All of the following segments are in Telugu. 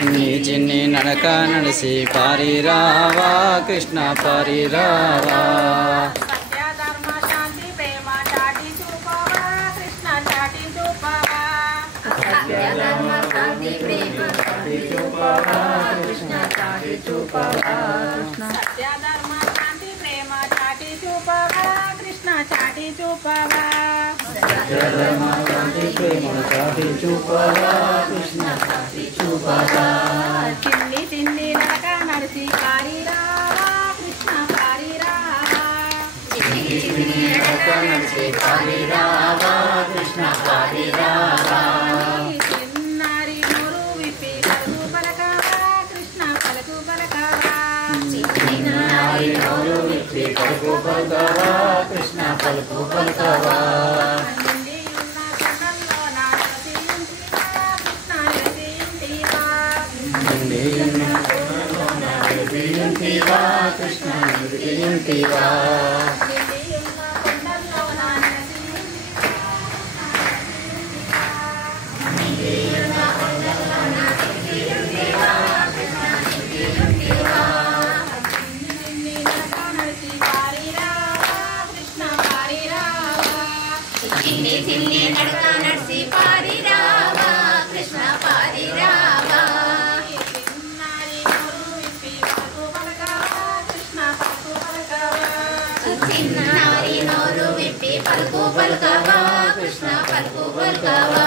చిన్ని చిన్ని నడక నడిసి పారిరావా కృష్ణ పారిరావా చాటి చూపవా చిన్ని చిన్ని నడక నడిసి పారిరావా కృష్ణ పారిరావా చిన్నారి నోరు విప్పి పలుకు పలకవా కృష్ణ పలుకు పలకవా కృష్ణ పలుకు పలుకవా కృష్ణ చిన్ని చిన్ని నడక నడిసి పారిరావా కృష్ణ పారిరావా చిన్నారి నోరు విప్పి పలుకు పలుకవా కృష్ణ పలుకు పలుకవా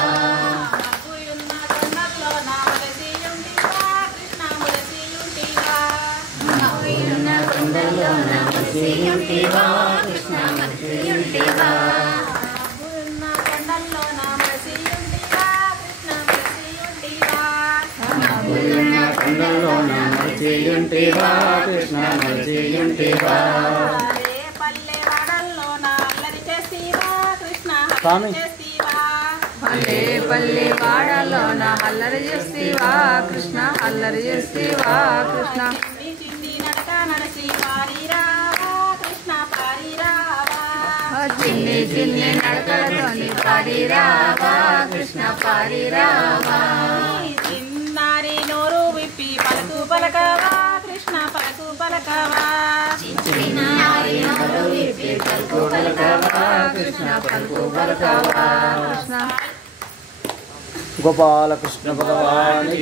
కృష్ణ మనసియుంటివా కృష్ణ మర్చియుంటివా పల్లె వాడల్లోన అల్లరి చేసివా కృష్ణ స్వామి పల్లె పల్లె వాడలోన అల్లరి చేస్తేవా కృష్ణ అల్లరి చేస్తేవా కృష్ణ చిన్ని నడక నడిసి పారిరావా కృష్ణ పారిరావా చిన్ని చిన్ని నడకలతోని పారిరావా కృష్ణ పారిరావా చిన్నారి నోరు విప్పి పలుకు పలకవా కృష్ణ పలుకు పలకవా చిన్నారి నోరు విప్పి పలుకు పలుకవా కృష్ణ పలుకు పలుకవా కృష్ణ గోపాల కృష్ణ భగవాన్